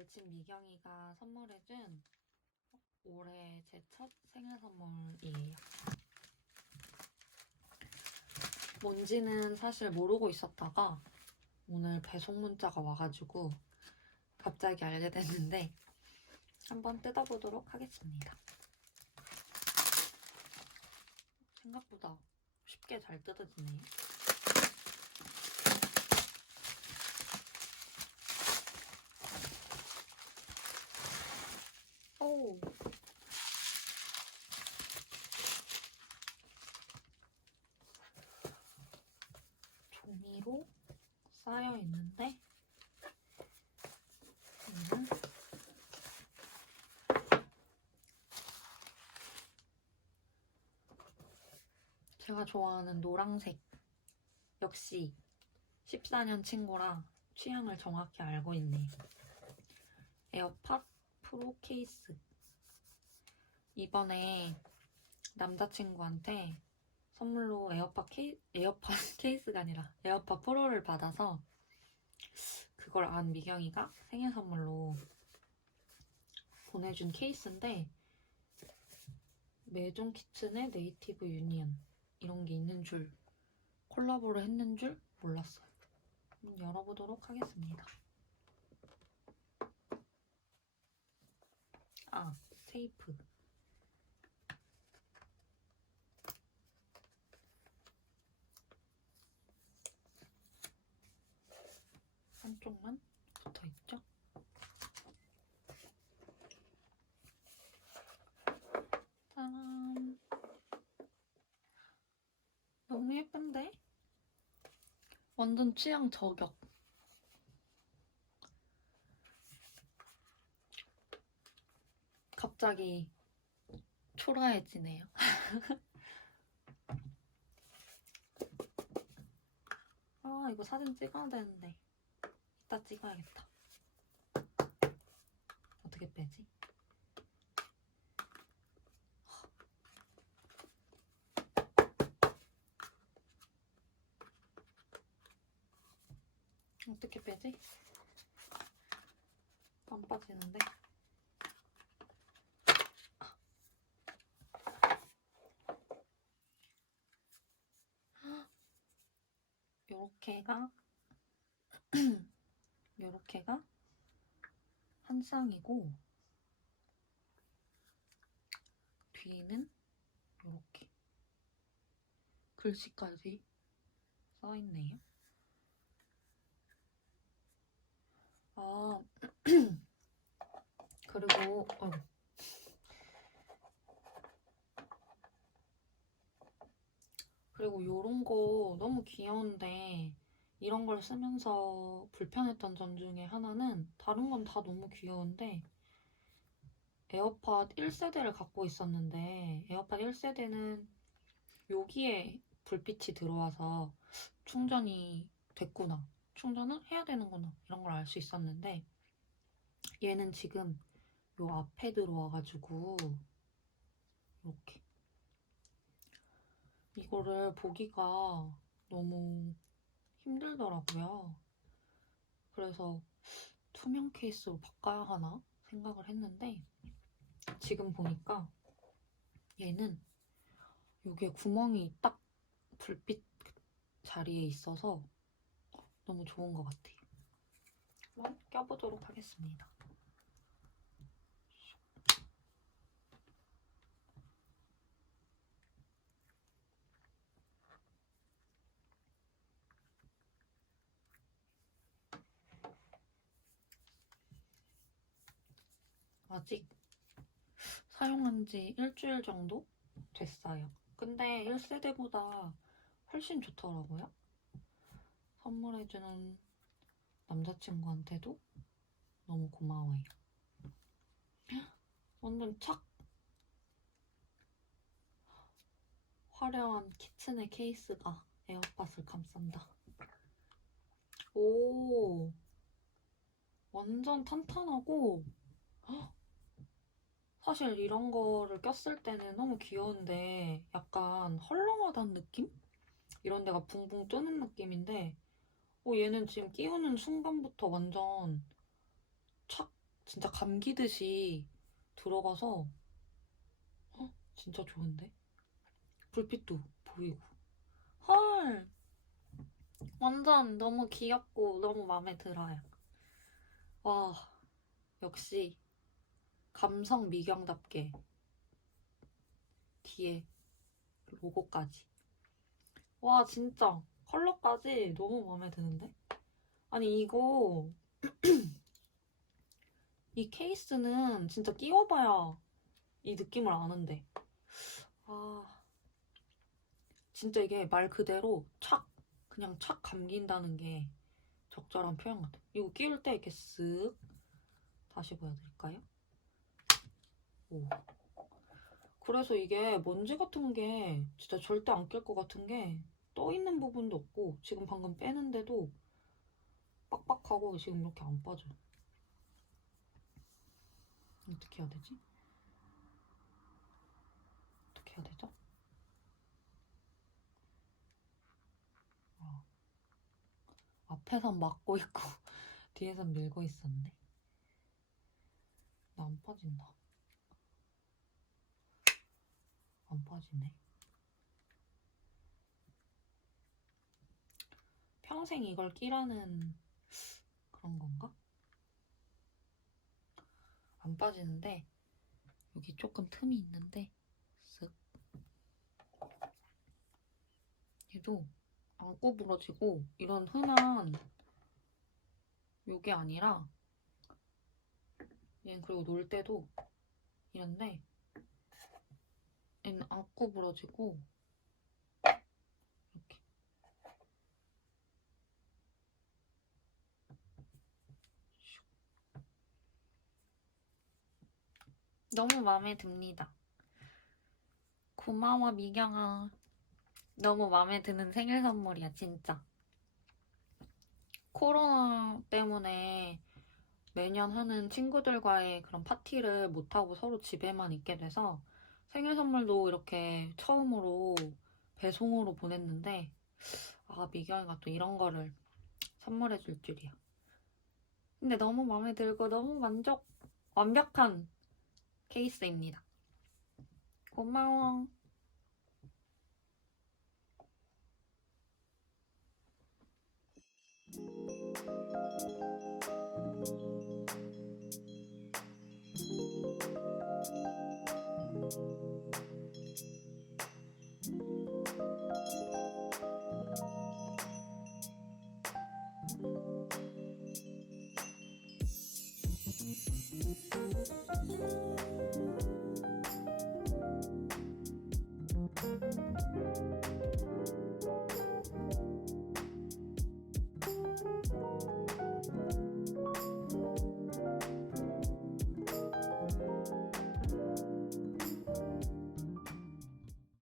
절친 미경이가 선물해준 올해 제 첫 생일 선물이에요. 뭔지는 사실 모르고 있었다가 오늘 배송 문자가 와가지고 갑자기 알게 됐는데 한번 뜯어보도록 하겠습니다. 생각보다 쉽게 잘 뜯어지네요. 오. 종이로 쌓여 있는데 얘는 제가 좋아하는 노랑색 역시 14년 친구라 취향을 정확히 알고 있네요. 에어팟 프로 케이스. 이번에 남자친구한테 선물로 에어팟 케이, 에어팟 케이스가 아니라 에어팟 프로를 받아서 그걸 안 미경이가 생일 선물로 보내준 케이스인데 메종 키친의 네이티브 유니언 이런 게 있는 줄 콜라보를 했는 줄 몰랐어요. 열어보도록 하겠습니다. 아, 테이프. 한쪽만 붙어 있죠? 짜란. 너무 예쁜데? 완전 취향 저격. 갑자기 초라해지네요. 아, 이거 사진 찍어야 되는데. 이따 찍어야겠다. 어떻게 빼지? 어떻게 빼지? 안 빠지는데? 요렇게가 요렇게가 한 쌍이고 뒤에는 요렇게 글씨까지 써있네요. 아 그리고 어. 그리고 요런 거 너무 귀여운데 이런 걸 쓰면서 불편했던 점 중에 하나는 다른 건 다 너무 귀여운데 에어팟 1세대를 갖고 있었는데 에어팟 1세대는 여기에 불빛이 들어와서 충전이 됐구나 충전을 해야 되는구나 이런 걸 알 수 있었는데 얘는 지금 요 앞에 들어와가지고 이렇게 이거를 보기가 너무 힘들더라고요. 그래서 투명 케이스로 바꿔야 하나 생각을 했는데 지금 보니까 얘는 여기에 구멍이 딱 불빛 자리에 있어서 너무 좋은 것 같아요. 한번 껴보도록 하겠습니다. 아직 사용한 지 일주일 정도 됐어요. 근데 1세대보다 훨씬 좋더라고요. 선물해주는 남자친구한테도 너무 고마워요. 완전 착! 화려한 키친의 케이스가 에어팟을 감싼다. 오! 완전 탄탄하고 헉! 사실 이런 거를 꼈을 때는 너무 귀여운데 약간 헐렁하다는 느낌? 이런 데가 붕붕 뜨는 느낌인데 어, 얘는 지금 끼우는 순간부터 완전 착 진짜 감기듯이 들어가서 헉, 진짜 좋은데? 불빛도 보이고. 헐! 완전 너무 귀엽고 너무 마음에 들어요. 와 역시 감성 미경답게 뒤에 로고까지. 와 진짜 컬러까지 너무 마음에 드는데? 아니 이거 이 케이스는 진짜 끼워봐야 이 느낌을 아는데 아 진짜 이게 말 그대로 착 그냥 착 감긴다는 게 적절한 표현 같아요 이거 끼울 때 이렇게 쓱 다시 보여드릴까요? 오 그래서 이게 먼지 같은 게 진짜 절대 안 낄 것 같은 게 떠 있는 부분도 없고 지금 방금 빼는데도 빡빡하고 지금 이렇게 안 빠져요. 어떻게 해야 되지? 어떻게 해야 되죠? 아, 앞에선 막고 있고 뒤에선 밀고 있었네. 나 안 빠진다. 안 빠지네. 평생 이걸 끼라는 그런 건가? 안 빠지는데 여기 조금 틈이 있는데 쓱 얘도 안 구부러지고 이런 흔한 요게 아니라 얘는 그리고 놀 때도 이런데 얘는 안 구부러지고 너무 마음에 듭니다. 고마워 미경아. 너무 마음에 드는 생일 선물이야 진짜. 코로나 때문에 매년 하는 친구들과의 그런 파티를 못하고 서로 집에만 있게 돼서 생일 선물도 이렇게 처음으로 배송으로 보냈는데 아 미경이가 또 이런 거를 선물해 줄 줄이야. 근데 너무 마음에 들고 너무 만족 완벽한 케이스입니다. 고마워.